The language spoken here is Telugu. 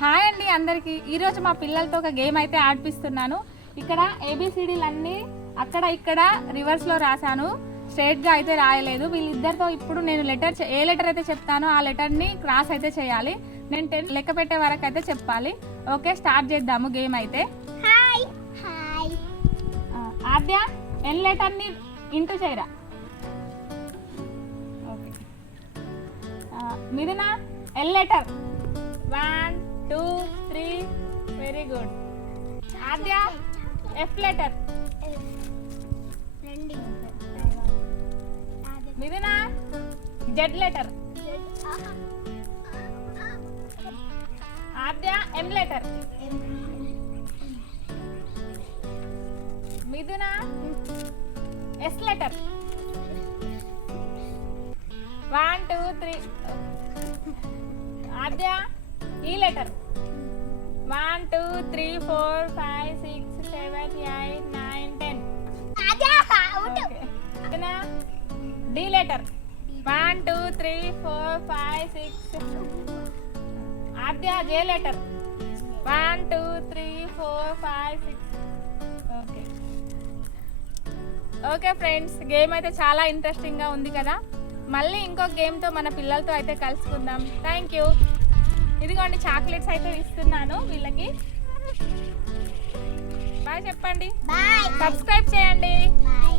హాయ్ అండి అందరికి. ఈరోజు మా పిల్లలతో ఒక గేమ్ అయితే ఆడిపిస్తున్నాను. ఇక్కడ ఏబిసిడీలన్నీ అక్కడ ఇక్కడ రివర్స్లో రాశాను, స్ట్రైట్గా అయితే రాయలేదు. వీళ్ళిద్దరితో ఇప్పుడు నేను ఏ లెటర్ అయితే చెప్తానో ఆ లెటర్ని క్రాస్ అయితే చేయాలి. నేను 10 లెక్క పెట్టే వరకు అయితే చెప్పాలి. ఓకే, స్టార్ట్ చేద్దాము గేమ్ అయితే. Hi hi. ఆద్య ఎన్ లెటర్ని ఇంటూ చేయరా. Okay. Mithuna L letter 1 2 3. Very good. Aadya F letter. Mithuna Z letter. Aadya M letter. Mithuna S letter. 1 2 3. Aadya E letter. 1 2 3 4 5 6 7 8 9 10. Mithuna D letter. 1 2 3 4 5 6. Aadya J letter. 1 2 3 4 5 6. Okay okay friends, game అయితే చాలా ఇంట్రెస్టింగ్గా ఉంది కదా. మళ్ళీ ఇంకో గేమ్తో మన పిల్లలతో అయితే కలుసుకుందాం. Thank you. ఇదిగోండి చాక్లెట్స్ అయితే ఇస్తున్నాను వీళ్ళకి. బాయ్ చెప్పండి. బాయ్. సబ్స్క్రైబ్ చేయండి. బాయ్.